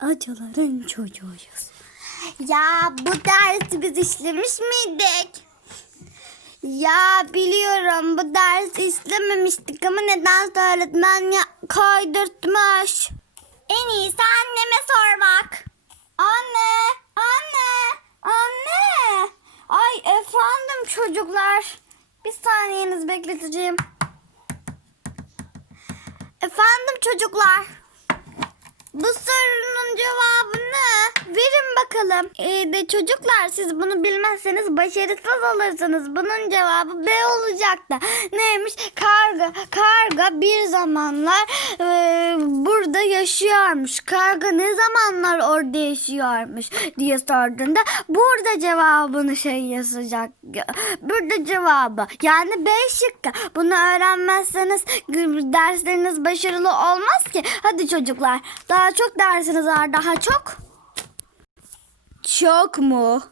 acıların çocuğuyuz. Ya bu dersi biz işlemiş miydik? Ya biliyorum bu dersi işlememiştik ama neden öğretmen ya kaydırtmış. En iyisi anneme sormak. Anne, anne, anne. Ay efendim çocuklar. Bir saniyeniz bekleteceğim. Efendim çocuklar. Bu sorunun cevabı ne? Verin bakalım. İyi de çocuklar siz bunu bilmezseniz başarısız olursunuz. Bunun cevabı B olacaktı. Neymiş? Karga. Karga bir zamanlar e, burada yaşıyormuş. Karga ne zamanlar orada yaşıyormuş diye sorduğunda burada cevabını şey yazacak. Burada cevabı. Yani B şıkkı. Bunu öğrenmezseniz dersleriniz başarılı olmaz ki. Hadi çocuklar. Daha çok dersiniz var. Daha çok. Çok mu?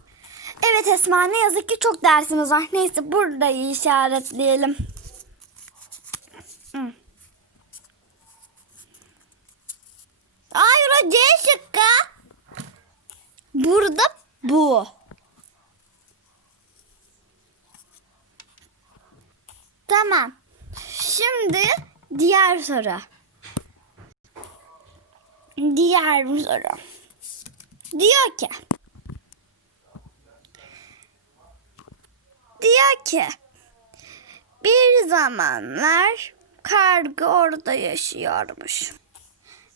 Evet Esma ne yazık ki çok dersimiz var. Neyse burada işaretleyelim. Hı. Hayır o C şıkkı. Burada bu. Tamam. Şimdi diğer soru. Diğer soru. Diyor ki. Diyor ki. Bir zamanlar karga orada yaşıyormuş.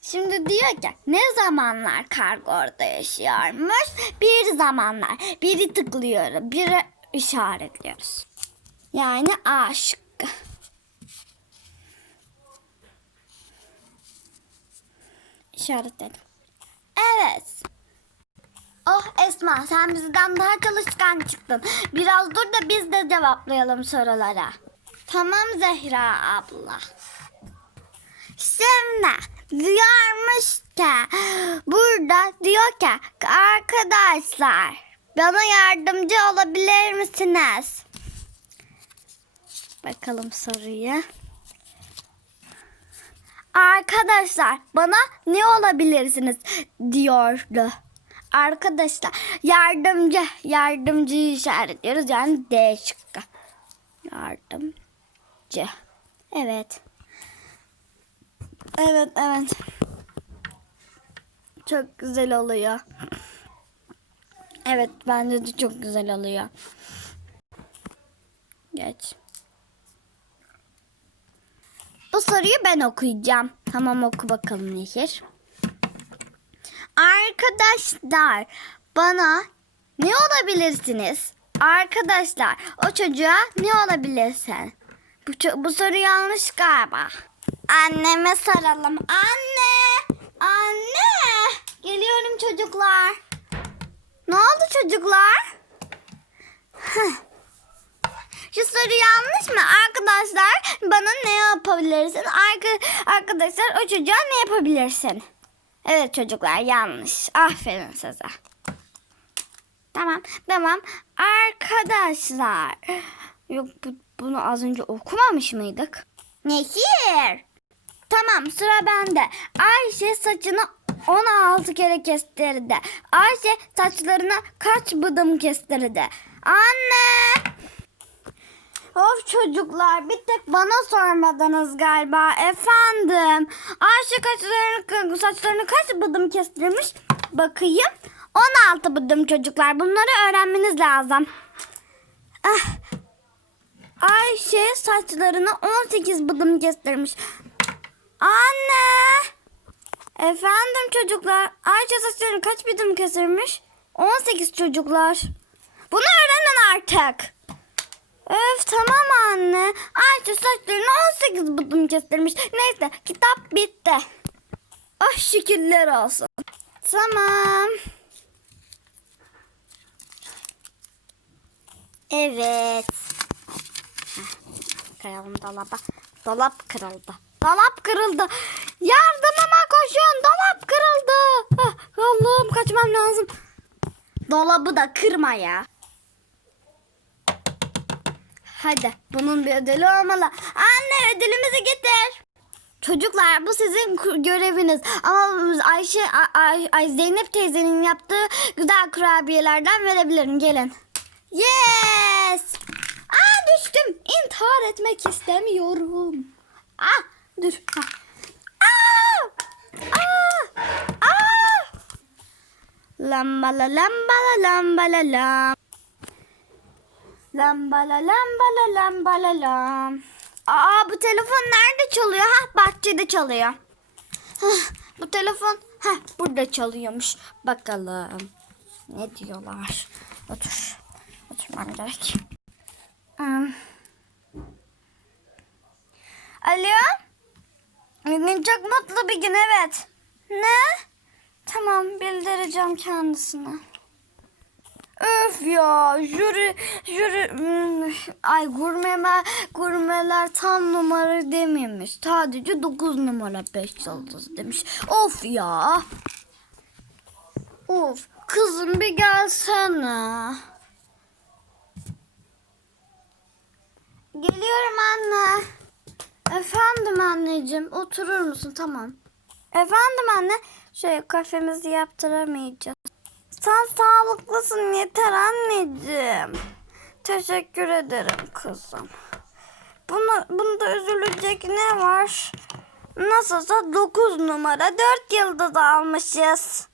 Şimdi diyor ki ne zamanlar karga orada yaşıyormuş? Bir zamanlar. Biri tıklıyor, biri işaretliyoruz. Yani A İşaretledim. Evet. Oh Esma sen bizden daha çalışkan çıktın. Biraz dur da biz de cevaplayalım sorulara. Tamam Zehra abla. Şimdi diyormuş ki burada diyor ki arkadaşlar bana yardımcı olabilir misiniz? Bakalım soruyu. Arkadaşlar bana ne olabilirsiniz diyordu. Arkadaşlar yardımcı yardımcıyı işaretliyoruz yani D şıkkı. Yardımcı. Evet. Evet evet. Çok güzel oluyor. Evet bence de çok güzel oluyor. Geç. Bu soruyu ben okuyacağım. Tamam oku bakalım Nehir. Arkadaşlar bana ne olabilirsiniz? Arkadaşlar o çocuğa ne olabilirsin? Bu, bu soru yanlış galiba. Anneme saralım. Anne! Anne! Geliyorum çocuklar. Ne oldu çocuklar? Heh. Şu soru yanlış mı? Arkadaşlar bana ne yapabilirsin? Arka, arkadaşlar o çocuğa ne yapabilirsin? Evet çocuklar yanlış. Aferin size. Tamam tamam. Arkadaşlar. Yok bu, bunu az önce okumamış mıydık? Nehir. Tamam sıra bende. Ayşe saçını 16 kere kestirdi. Ayşe saçlarına kaç bıdım kestirdi? Anne! Of çocuklar bir tek bana sormadınız galiba efendim. Ayşe saçlarını, saçlarını kaç bıdım kestirmiş? Bakayım. 16 bıdım çocuklar. Bunları öğrenmeniz lazım. Ah. Ayşe saçlarını 18 bıdım kestirmiş. Anne. Efendim çocuklar. Ayşe saçlarını kaç bıdım kestirmiş? 18 çocuklar. Bunu öğrenin artık. Öf tamam anne. Ayşe saçlarını 18 bıdım kestirmiş. Neyse kitap bitti. Ah şükürler olsun. Tamam. Evet. Heh, Kıralım dolaba. Dolap kırıldı. Dolap kırıldı. Yardımıma koşun. Dolap kırıldı. Ah, Allah'ım kaçmam lazım. Dolabı da kırma ya. Hadi bunun bir ödülü olmalı. Anne ödülümüzü getir. Çocuklar bu sizin göreviniz. Ama Ayşe Ay, Ay- Zeynep teyzenin yaptığı güzel kurabiyelerden verebilirim. Gelin. Yes! Aa düştüm. İntihar etmek istemiyorum. Ah dur. Ha. Aa! Aa! Aa! Lambala lambala lambala lam. Lambala lambala lambala lam. Aa bu telefon nerede çalıyor? Ha bahçede çalıyor. Bu telefon ha burada çalıyormuş. Bakalım. Ne diyorlar? Otur. Oturmam gerek. Hmm. Alo? Bugün çok mutlu bir gün evet. Ne? Tamam bildireceğim kendisine. Öf ya jüri jüri hmm, ay gurmeler gurmeler tam numara dememiş. Sadece 9 numara 5 yıldız demiş. Of ya. Of kızım bir gelsene. Geliyorum anne. Efendim anneciğim oturur musun tamam. Efendim anne şey kafemizi yaptıramayacağız. Sen sağlıklısın yeter anneciğim. Teşekkür ederim kızım. Bunu, bunda üzülecek ne var? Nasılsa 9 numara 4 yıldız almışız.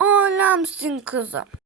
Alemsin kızım.